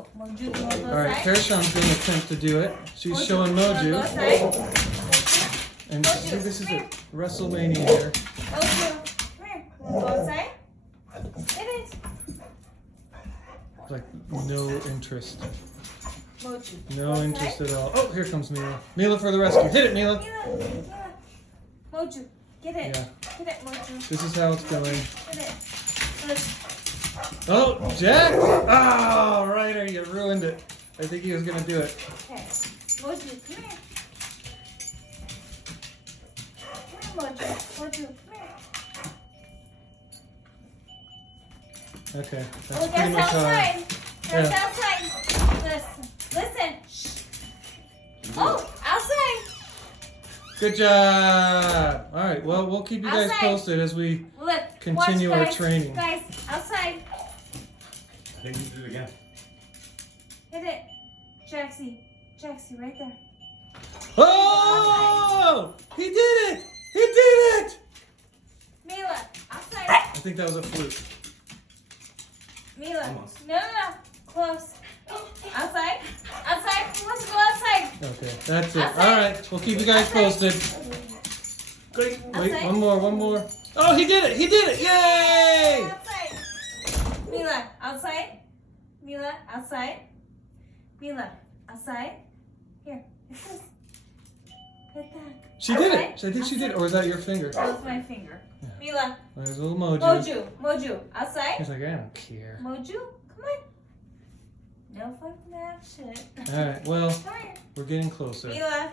Oh, Moju, you want to go All right, outside? Karashawn's going to attempt to do it. She's Moju, showing you wanna go Moju. outside? And Moju, see, this is come a here. WrestleMania here. Moju, come here. You want to go outside? Hit it. Like, no interest. Moju. No go interest outside? at all. Oh, here comes Mila. Mila for the rescue. Hit it, Mila. Mila. Moju, get it. Yeah. Hit it, Moju. This is how it's going. Hit it. Good. Oh, Jack! Oh, Ryder, you ruined it. I think he was going to do it. Okay. Moju, come here. Come here, Moju. Moju, come here. Okay, that's Oh, pretty much how I... outside. That's outside. Listen. Shh. Oh, outside. Good job! All right, well, we'll keep you guys Outside. posted as we Look. continue watch, our guys. training. Guys, outside. I think you did it again. Hit it. Jaxie, right there. Oh! He did it! He did it! Mila, outside. I think that was a fluke. Mila. Almost. No. Close. Outside. Who wants to go outside? Okay, that's it. Outside. All right, we'll keep you guys posted. Great. Wait, Outside. one more. Oh, he did it! Yay! Outside. Mila, outside. Mila, outside. Here. Hit this. Hit that. She did it. Outside. I think she did. Or is that your finger? That was my finger. Yeah. Mila. There's a little Moju. Moju. Outside. He's like, I don't care. Moju, come on. No fucking that shit. All right, well, Come here. we're getting closer. Mila.